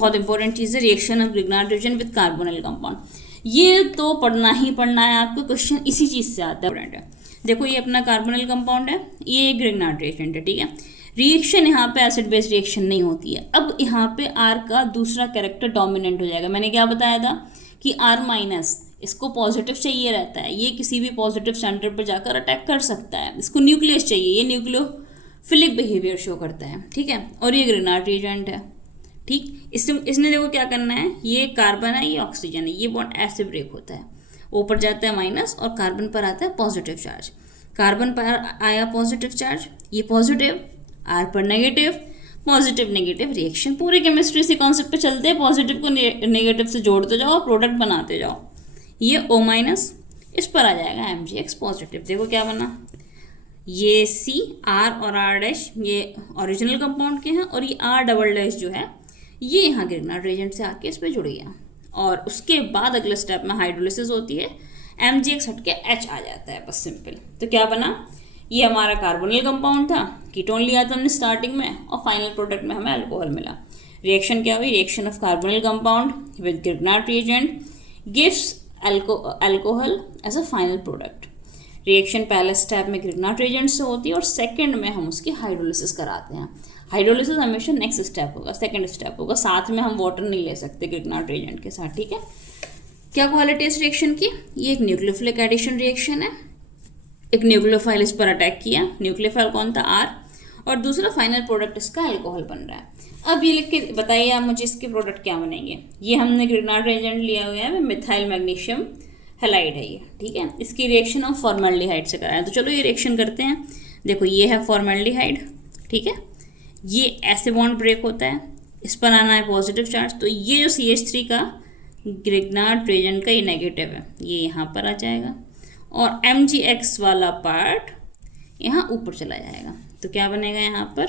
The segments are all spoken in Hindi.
बहुत इंपॉर्टेंट चीज़ है, reaction of Grignard reagent with carbonyl compound. ये तो पढ़ना ही पढ़ना है आपको, क्वेश्चन इसी चीज़ से आता है। देखो ये अपना कार्बोनिल कंपाउंड है, ये ग्रिग्नार्ड रिएजेंट है, ठीक है। रिएक्शन यहाँ पे एसिड बेस रिएक्शन नहीं होती है। अब यहाँ पे R का दूसरा कैरेक्टर डोमिनेंट हो जाएगा। मैंने क्या बताया था कि R- इसको पॉजिटिव चाहिए रहता है, ये किसी भी पॉजिटिव सेंटर पर जाकर अटैक कर सकता है, इसको न्यूक्लियस चाहिए, ये न्यूक्लियोफिलिक बिहेवियर शो करता है, ठीक है। और ये ग्रिग्नार्ड रिएजेंट है, ठीक। इसने देखो क्या करना है, ये कार्बन है, ये ऑक्सीजन है, ये बॉन्ड ऐसे ब्रेक होता है, ऊपर जाता है माइनस और कार्बन पर आता है पॉजिटिव चार्ज। कार्बन पर आया पॉजिटिव चार्ज, ये पॉजिटिव, R पर नेगेटिव, पॉजिटिव नेगेटिव रिएक्शन। पूरे केमिस्ट्री से कॉन्सेप्ट पे चलते हैं, पॉजिटिव को नेगेटिव से जोड़ते जाओ और प्रोडक्ट बनाते जाओ। ये O-, इस पर आ जाएगा MgX पॉजिटिव। देखो क्या बना, ये C, R और R' ये ओरिजिनल कंपाउंड के हैं, और ये R" जो है ये यहाँ ग्रिग्नार्ड रिएजेंट से आके इस पर जुड़ गया। और उसके बाद अगले स्टेप में हाइड्रोलिसिस होती है, MgX हट के H आ जाता है, बस सिंपल। तो क्या बना, ये हमारा कार्बोनिल कंपाउंड था, कीटोन लिया था हमने स्टार्टिंग में, और फाइनल प्रोडक्ट में हमें अल्कोहल मिला। रिएक्शन क्या हुई, reaction of carbonyl compound with Grignard reagent gives alcohol as a final product. Reaction पहले स्टेप में ग्रिग्नार्ड रिएजेंट से होती है और सेकंड में हम उसकी हाइड्रोलिसिस कराते हैं। हाइड्रोलिसिस हमेशा नेक्स्ट स्टेप होगा, सेकंड स्टेप होगा, साथ में हम वाटर नहीं ले सकते ग्रिग्नार्ड रिएजेंट के साथ, ठीक है। क्या क्वालिटी इस रिएक्शन की, ये एक न्यूक्लियोफिलिक एडिशन रिएक्शन है। एक न्यूक्लियोफाइल इस पर अटैक किया, न्यूक्लियोफाइल कौन था, R, और दूसरा फाइनल प्रोडक्ट इसका अल्कोहल बन रहा है। अब ये लिख के बताइए आप मुझे इसके प्रोडक्ट क्या बनेंगे। ये हमने ग्रिग्नार्ड रिएजेंट लिया हुआ है, मिथाइल मैग्नीशियम हैलाइड है ये, ठीक है। इसकी रिएक्शन हम फॉर्मल्डिहाइड से कराएं, तो चलो ये रिएक्शन करते हैं। देखो ये है फॉर्मल्डिहाइड, ठीक है, ये ऐसे बॉन्ड ब्रेक होता है, इस पर आना है पॉजिटिव चार्ज, तो ये जो CH3 का ग्रिग्नार्ड रिएजेंट का ये नेगेटिव है, ये यहाँ पर आ जाएगा, और MgX वाला पार्ट यहाँ ऊपर चला जाएगा। तो क्या बनेगा यहाँ पर,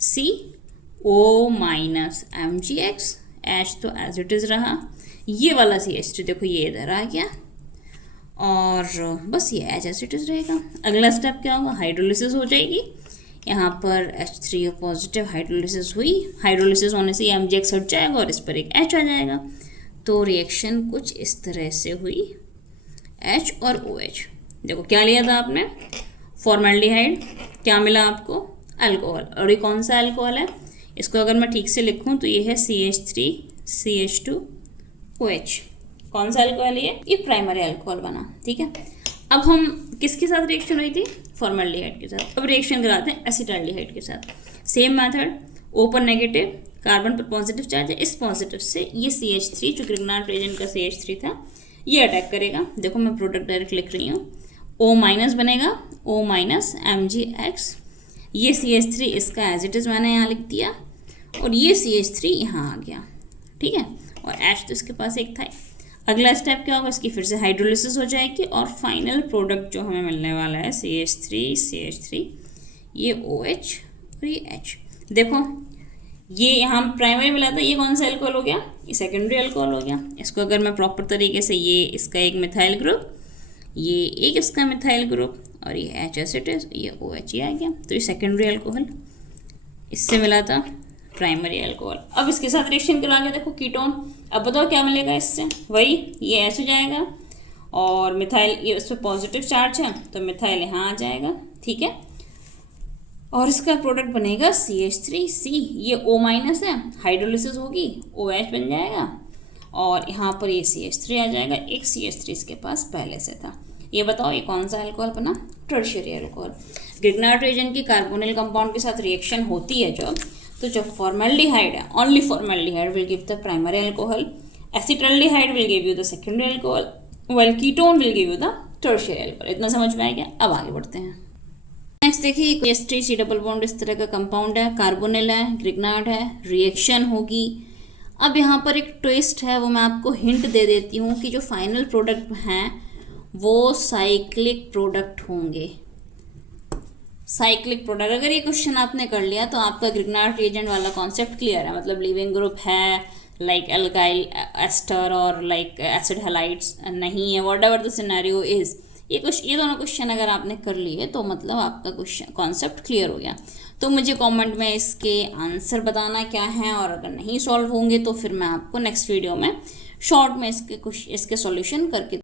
CO- MgX, H तो एज इट इज़ रहा, ये वाला CH3 देखो ये इधर आ गया, और बस ये एज इट इज़ रहेगा। अगला स्टेप क्या होगा, हाइड्रोलिसिस हो जाएगी। यहाँ पर H3O पॉजिटिव हाइड्रोलिसिस हुई, हाइड्रोलिसिस होने से MgX हट जाएगा और इस पर एक H आ जाएगा। तो रिएक्शन कुछ इस तरह से हुई, H और OH। देखो क्या लिया था आपने, फॉर्मल्डिहाइड, क्या मिला आपको, अल्कोहल। और ये कौन सा अल्कोहल है, इसको अगर मैं ठीक से लिखूं तो ये है CH3 CH2OH। कौन सा अल्कोहल है ये प्राइमरी अल्कोहल बना, ठीक है। अब हम किसके साथ रिएक्शन हुई थी, फॉर्मल्डिहाइड के साथ। अब रिएक्शन कराते हैं एसिटाल्डिहाइड के साथ। सेम मेथड, O पर नेगेटिव, कार्बन पर पॉजिटिव चार्ज है, इस पॉजिटिव से ये CH3 जो ग्रिग्नार्ड रिएजेंट का CH3 था ये अटैक करेगा। देखो मैं प्रोडक्ट डायरेक्ट लिख रही हूँ, O- बनेगा, O- MgX, ये CH3 इसका एज इट इज़ मैंने यहाँ लिख दिया, और ये CH3 यहाँ आ गया, ठीक है, और H तो इसके पास एक था। अगला स्टेप क्या होगा, इसकी फिर से हाइड्रोलिसिस हो जाएगी, और फाइनल प्रोडक्ट जो हमें मिलने वाला है CH3 ये OH और ये H। देखो ये यहाँ प्राइमरी मिला था, ये कौन सा अल्कोहल हो गया, ये सेकेंडरी अल्कोहल हो गया। इसको अगर मैं प्रॉपर तरीके से, ये इसका एक मिथाइल ग्रुप, ये एक इसका मिथाइल ग्रुप, और ये H एसिड, ये OH ही आ गया, तो ये सेकेंडरी अल्कोहल। इससे मिला था प्राइमरी अल्कोहल। अब इसके साथ रिएक्शन करा के देखो कीटोन, अब बताओ क्या मिलेगा इससे, वही ये ऐसे जाएगा, और मिथाइल ये उस पर पॉजिटिव चार्ज है तो मिथाइल यहाँ आ जाएगा, ठीक है, और इसका प्रोडक्ट बनेगा CH3C, ये O- है, हाइड्रोलिसिस होगी, OH बन जाएगा, और यहाँ पर ये CH3 आ जाएगा, एक CH3 इसके पास पहले से था। ये बताओ ये कौन सा अल्कोहल बना, टर्शियरी अल्कोहल। ग्रिग्नार्ड रिएजेंट की कार्बोनिल कंपाउंड के साथ रिएक्शन होती है जो फॉर्मल्डिहाइड है, only formaldehyde will give the primary alcohol, acetaldehyde will give you the secondary alcohol, while ketone will give you the tertiary alcohol. इतना समझ में आ गया, अब आगे बढ़ते हैं। नेक्स्ट देखिए, CH3C डबल बॉन्ड इस तरह का कंपाउंड है, कार्बोनिल है, ग्रिग्नार्ड है, रिएक्शन होगी। अब यहाँ पर एक ट्विस्ट है, वो मैं आपको हिंट दे देती हूँ कि जो फाइनल प्रोडक्ट हैं वो साइक्लिक प्रोडक्ट होंगे। साइक्लिक प्रोडक्ट, अगर ये क्वेश्चन आपने कर लिया तो आपका ग्रिग्नार्ड रिएजेंट वाला कॉन्सेप्ट क्लियर है, मतलब लिविंग ग्रुप है, लाइक एल्काइल एस्टर और लाइक एसिड हैलाइड्स नहीं है, what ever the scenario is, ये दोनों क्वेश्चन अगर आपने कर लिए तो मतलब आपका क्वेश्चन कॉन्सेप्ट क्लियर हो गया। तो मुझे कमेंट में इसके आंसर बताना क्या है, और अगर नहीं सॉल्व होंगे तो फिर मैं आपको नेक्स्ट वीडियो में शॉर्ट में इसके सॉल्यूशन करके